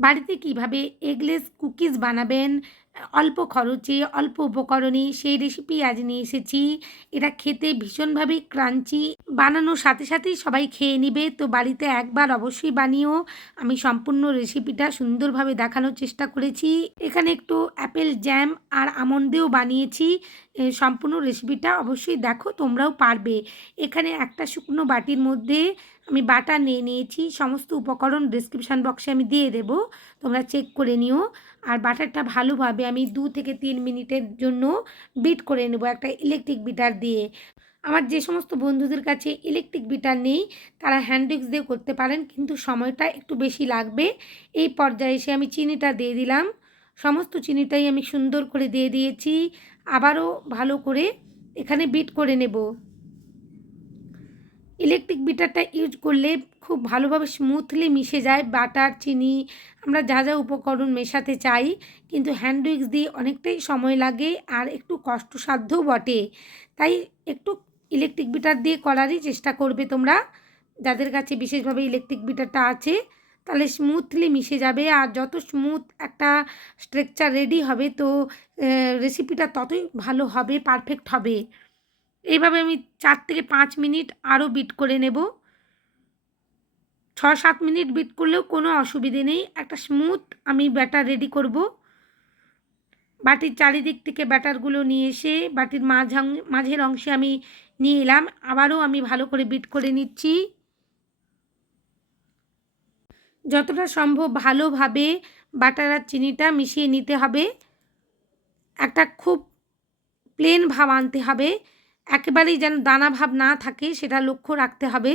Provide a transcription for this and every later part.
বাড়িতে কীভাবে eggless cookies বানাবেন? অল্প খরচে, অল্প উপকরণে সেই রেসিপি আজ নিয়ে এসেছি। এটা খেতে ভীষণভাবে ক্রাঞ্চি বানানোর সাথে সাথেই সবাই খেয়ে নেবে। তো বাড়িতে একবার অবশ্যই বানিয়েও আমি সম্পূর্ণ রেসিপিটা সুন্দরভাবে দেখানোর চেষ্টা করেছি। এখানে একটু অ্যাপেল জ্যাম আর আমন্ড দিয়েও বানিয়েছি। সম্পূর্ণ রেসিপিটা অবশ্যই দেখো, তোমরাও পারবে। এখানে একটা শুকনো বাটির মধ্যে আমি বাটা নিয়ে নিয়েছি, সমস্ত উপকরণ ডিসক্রিপশান বক্সে আমি দিয়ে দেবো, তোমরা চেক করে নিও। আর বাটারটা ভালোভাবে আমি দু থেকে তিন মিনিটের জন্য বিট করে নেব একটা ইলেকট্রিক বিটার দিয়ে। আমার যে সমস্ত বন্ধুদের কাছে ইলেকট্রিক বিটার নেই, তারা হ্যান্ডউইক্স দিয়ে করতে পারেন, কিন্তু সময়টা একটু বেশি লাগবে। এই পর্যায়ে এসে আমি চিনিটা দিয়ে দিলাম। সমস্ত চিনিটাই আমি সুন্দর করে দিয়ে দিয়েছি। আবারও ভালো করে এখানে বিট করে নেব। ইলেকট্রিক বিটারটা ইউজ করলে খুব ভালোভাবে স্মুথলি মিশে যায়। বাটার, চিনি, আমরা যা যা উপকরণ মেশাতে চাই, কিন্তু হ্যান্ড উইক্স দিয়ে অনেকটাই সময় লাগে আর একটু কষ্টসাধ্যও বটে। তাই একটু ইলেকট্রিক বিটার দিয়ে করারই চেষ্টা করবে তোমরা। যাদের কাছে বিশেষভাবে ইলেকট্রিক বিটারটা আছে, তাহলে স্মুথলি মিশে যাবে আর যত স্মুথ একটা স্ট্রেকচার রেডি হবে, তো রেসিপিটা ততই ভালো হবে পারফেক্ট হবে। এইভাবে আমি চার থেকে পাঁচ মিনিট আরও বিট করে নেব। ছ সাত মিনিট বিট করলেও কোনো অসুবিধে নেই। একটা স্মুথ আমি ব্যাটার রেডি করব। বাটির চারিদিক থেকে ব্যাটারগুলো নিয়ে এসে বাটির মাঝ, মাঝের অংশে আমি নিয়ে এলাম। আবারও আমি ভালো করে বিট করে নিচ্ছি। যতটা সম্ভব ভালোভাবে বাটার আর চিনিটা মিশিয়ে নিতে হবে। একটা খুব প্লেন ভাব আনতে হবে। একেবারেই যেন দানা ভাব না থাকে, সেটা লক্ষ্য রাখতে হবে।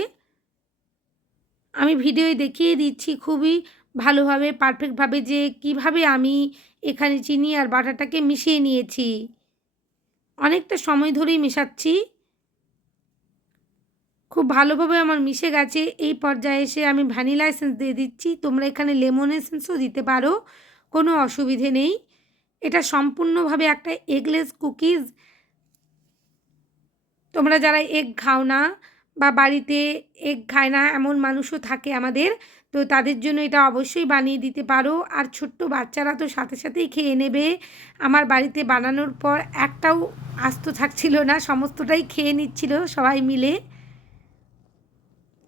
আমি ভিডিওয়ে দেখিয়ে দিচ্ছি খুবই ভালোভাবে, পারফেক্টভাবে যে কীভাবে আমি এখানে চিনি আর বাটারটাকে মিশিয়ে নিয়েছি। অনেকটা সময় ধরেই মেশাচ্ছি। খুব ভালোভাবে আমার মিশে গেছে। এই পর্যায়ে এসে আমি ভ্যানিলা এসেন্স দিয়ে দিচ্ছি। তোমরা এখানে লেমন এসেন্সও দিতে পারো, কোনো অসুবিধে নেই। এটা সম্পূর্ণভাবে একটা এগলেস কুকিজ। তোমরা যারা এগ খাও না বা বাড়িতে এগ খায় না, এমন মানুষও থাকে আমাদের। তো তাদের জন্য এটা অবশ্যই বানিয়ে দিতে পারো। আর ছোট্ট বাচ্চারা তো সাথে সাথেই খেয়ে নেবে। আমার বাড়িতে বানানোর পর একটাও আস্ত থাকছিল না, সমস্তটাই খেয়ে নিচ্ছিল সবাই মিলে।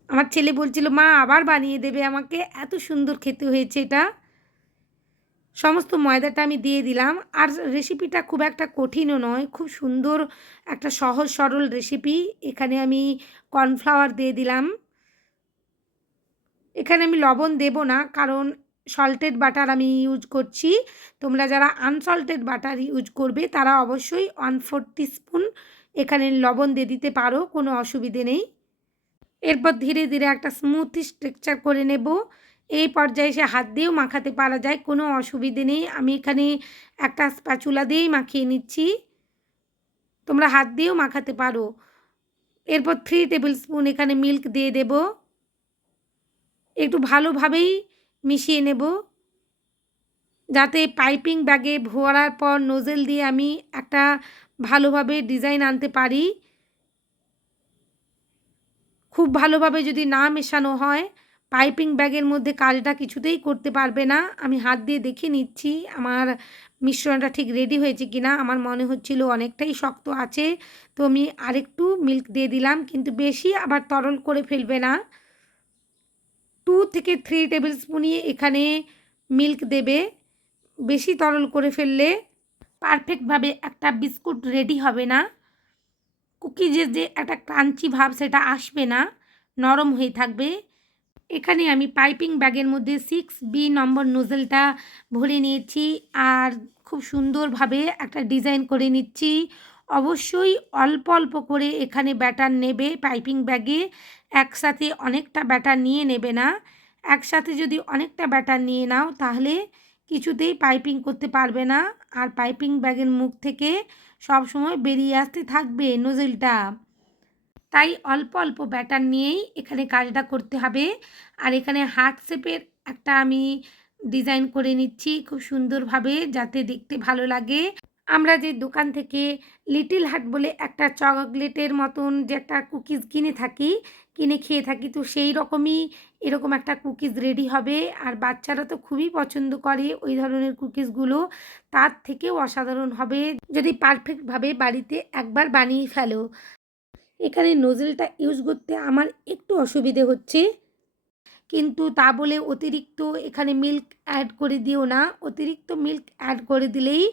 আমার ছেলে বলছিল, মা, আবার বানিয়ে দেবে আমাকে। এত সুন্দর খেতে হয়েছে এটা। সমস্ত ময়দাটা আমি দিয়ে দিলাম। আর রেসিপিটা খুব একটা কঠিনও নয়, খুব সুন্দর একটা সহজ সরল রেসিপি এখানে আমি কর্নফ্লাওয়ার দিয়ে দিলাম। এখানে আমি লবণ দেব না, কারণ সল্টেড বাটার আমি ইউজ করছি। তোমরা যারা আনসল্টেড বাটার ইউজ করবে, তারা অবশ্যই ওয়ান ফোর স্পুন এখানে লবণ দিয়ে দিতে পারো, কোনো অসুবিধে নেই। এরপর ধীরে ধীরে একটা স্মুথ স্ট্রেকচার করে নেব। এই পর্যায়ে সে হাত দিয়েও মাখাতে পারা যায়, কোনো অসুবিধে নেই। আমি এখানে একটা স্প্যাচুলা দিয়েই মাখিয়ে নিচ্ছি। তোমরা হাত দিয়েও মাখাতে পারো। এরপর থ্রি টেবিল স্পুন এখানে মিল্ক দিয়ে দেব। একটু ভালোভাবেই মিশিয়ে নেব। যাতে পাইপিং ব্যাগে ভরার পর নোজেল দিয়ে আমি একটা ভালোভাবে ডিজাইন আনতে পারি। খুব ভালোভাবে যদি না মেশানো হয় পাইপিং ব্যাগের মধ্যে কাজটা কিছুতেই করতে পারবে না। আমি হাত দিয়ে দেখে নিচ্ছি, আমার মিশ্রণটা ঠিক রেডি হয়েছে কি না আমার মনে হচ্ছিল অনেকটাই শক্ত আছে, তো আমি আরেকটু মিল্ক দিয়ে দিলাম, কিন্তু বেশি আবার তরল করে ফেলবে না। টু থেকে থ্রি টেবিল স্পুনই এখানে মিল্ক দেবে, বেশি তরল করে ফেললে পারফেক্টভাবে একটা বিস্কুট রেডি হবে না। কুকিজের যে একটা ক্রাঞ্চি ভাব সেটা আসবে না, নরম হয়ে থাকবে। এখানে আমি পাইপিং ব্যাগের মধ্যে সিক্স বি নম্বর নোজেলটা ভরে নিয়েছি আর খুব সুন্দরভাবে একটা ডিজাইন করে নিচ্ছি। অবশ্যই অল্প অল্প করে এখানে ব্যাটার নেবে পাইপিং ব্যাগে। একসাথে অনেকটা ব্যাটার নিয়ে নেবে না। একসাথে যদি অনেকটা ব্যাটার নিয়ে নাও তাহলে কিছুতেই পাইপিং করতে পারবে না। আর পাইপিং ব্যাগের মুখ থেকে সব সময় বেরিয়ে আসতে থাকবে নোজেলটা তাই অল্প অল্প ব্যাটার নিয়েই এখানে কাজটা করতে হবে। আর এখানে হার্ট শেপের একটা আমি ডিজাইন করে নিচ্ছি খুব সুন্দরভাবে যাতে দেখতে ভালো লাগে। আমরা যে দোকান থেকে লিটল হার্ট বলে একটা চকলেটের মতন যে একটা কুকিজ কিনে থাকি, কিনে খেয়ে থাকি, তো সেই রকমই এরকম একটা কুকিজ রেডি হবে। আর বাচ্চারা তো খুবই পছন্দ করে ওই ধরনের কুকিজগুলো, তার থেকেও অসাধারণ হবে। যদি পারফেক্টভাবে বাড়িতে একবার বানিয়ে ফেলো। এখানে নোজেলটা ইউজ করতে আমার একটু অসুবিধে হচ্ছে। কিন্তু তা বলে অতিরিক্ত এখানে মিল্ক অ্যাড করে দিও না। অতিরিক্ত মিল্ক অ্যাড করে দিলেই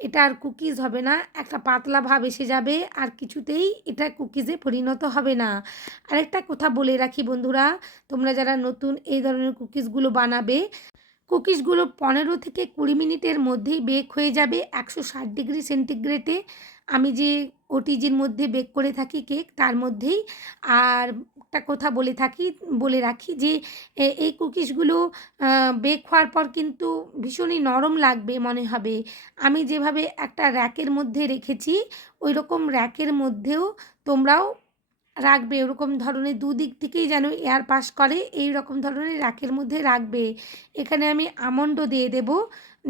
এটা আর কুকিজ হবে না। একটা পাতলা ভাব এসে যাবে আর কিছুতেই এটা কুকিজে পরিণত হবে না। আরেকটা কথা বলে রাখি বন্ধুরা, তোমরা যারা নতুন এই ধরনের কুকিজগুলো বানাবে কুকিজগুলো পনেরো থেকে কুড়ি মিনিটের মধ্যেই বেক হয়ে যাবে। একশো ষাট ডিগ্রি সেন্টিগ্রেডে। আমি যে ওটিজির মধ্যে বেক করে থাকি কেক, তার মধ্যেই আর একটা কথা বলে থাকি, বলে রাখি যে এই কুকিজগুলো বেক হওয়ার পর কিন্তু ভীষণই নরম লাগবে মনে হবে। আমি যেভাবে একটা র্যাকের মধ্যে রেখেছি ওই রকম র্যাকের মধ্যেও তোমরাও রাখবে। ওরকম ধরনের দুদিক থেকেই যেন এয়ার পাস করে এই রকম ধরনের র্যাকের মধ্যে রাখবে। এখানে আমি আমন্ডও দিয়ে দেব,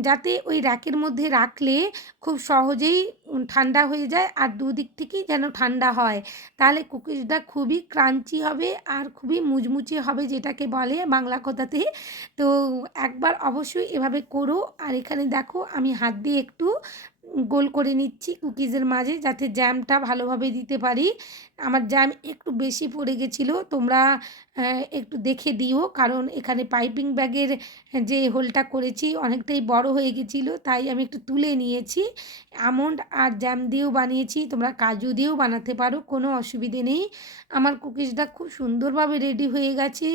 যাতে ওই র্যাকের মধ্যে রাখলে খুব সহজেই ঠান্ডা হয়ে যায় আর দুদিক থেকেই যেন ঠান্ডা হয়। তাহলে কুকিজটা খুবই ক্রাঞ্চি হবে আর খুবই মুচমুচে হবে যেটাকে বলে বাংলা কথাতে। তো একবার অবশ্যই এভাবে করো। আর এখানে দেখো আমি হাত দিয়ে একটু গোল করে নিচ্ছি কুকিজের মাঝে যাতে জ্যামটা ভালোভাবে দিতে পারি। আমার জ্যাম একটু বেশি পড়ে গেছিল, তোমরা একটু দেখে দিও। কারণ এখানে পাইপিং ব্যাগের যে হোলটা করেছি অনেকটাই বড় হয়ে গেছিল, তাই আমি একটু তুলে নিয়েছি। আমন্ড আর জ্যাম দিয়েও বানিয়েছি, তোমরা কাজু দিয়েও বানাতে পারো, কোনো অসুবিধে নেই। আমার কুকিজটা খুব সুন্দরভাবে রেডি হয়ে গেছে।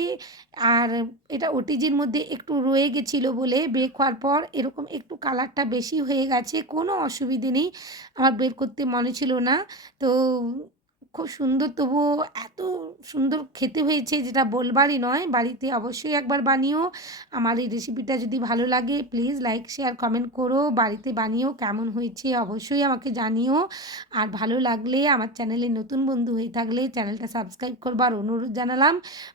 আর এটা ওটিজির মধ্যে একটু রয়ে গেছিল বলে বেক হওয়ার পর এরকম একটু কালারটা বেশি হয়ে গেছে, কোনো অসুবিধে নেই। আমার বের করতে মনে ছিল না। তো খুব সুন্দর, তবুও এত সুন্দর খেতে হয়েছে যেটা বলবারই নয়। বাড়িতে অবশ্যই একবার বানিও। আমার এই রেসিপিটা যদি ভালো লাগে প্লিজ লাইক শেয়ার কমেন্ট করো। বাড়িতে বানিও, কেমন হয়েছে অবশ্যই আমাকে জানিও। আর ভালো লাগলে আমার চ্যানেলে নতুন বন্ধু হয়ে থাকলে চ্যানেলটা সাবস্ক্রাইব করবার অনুরোধ জানালাম।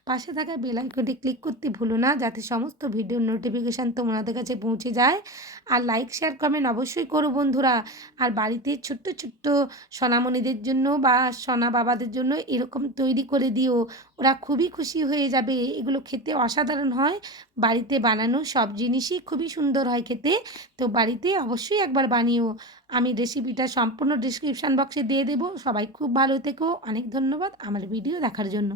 পাশে থাকা বেল আইকনটি ক্লিক করতে ভুলো না, যাতে সমস্ত ভিডিওর নোটিফিকেশান তোমাদের কাছে পৌঁছে যায়। আর লাইক শেয়ার কমেন্ট অবশ্যই করো বন্ধুরা। আর বাড়িতে ছোট্ট ছোট্ট সোনামণিদের জন্য বা সোনা বাবাদের জন্য এরকম তৈরি করে দিও। ওরা খুবই খুশি হয়ে যাবে। এগুলো খেতে অসাধারণ হয়। বাড়িতে বানানো সব জিনিসই খুবই সুন্দর হয় খেতে। তো বাড়িতে অবশ্যই একবার বানিও। আমি রেসিপিটা সম্পূর্ণ ডিসক্রিপশান বক্সে দিয়ে দেবো। সবাই খুব ভালো থেকো। অনেক ধন্যবাদ আমার ভিডিও দেখার জন্য।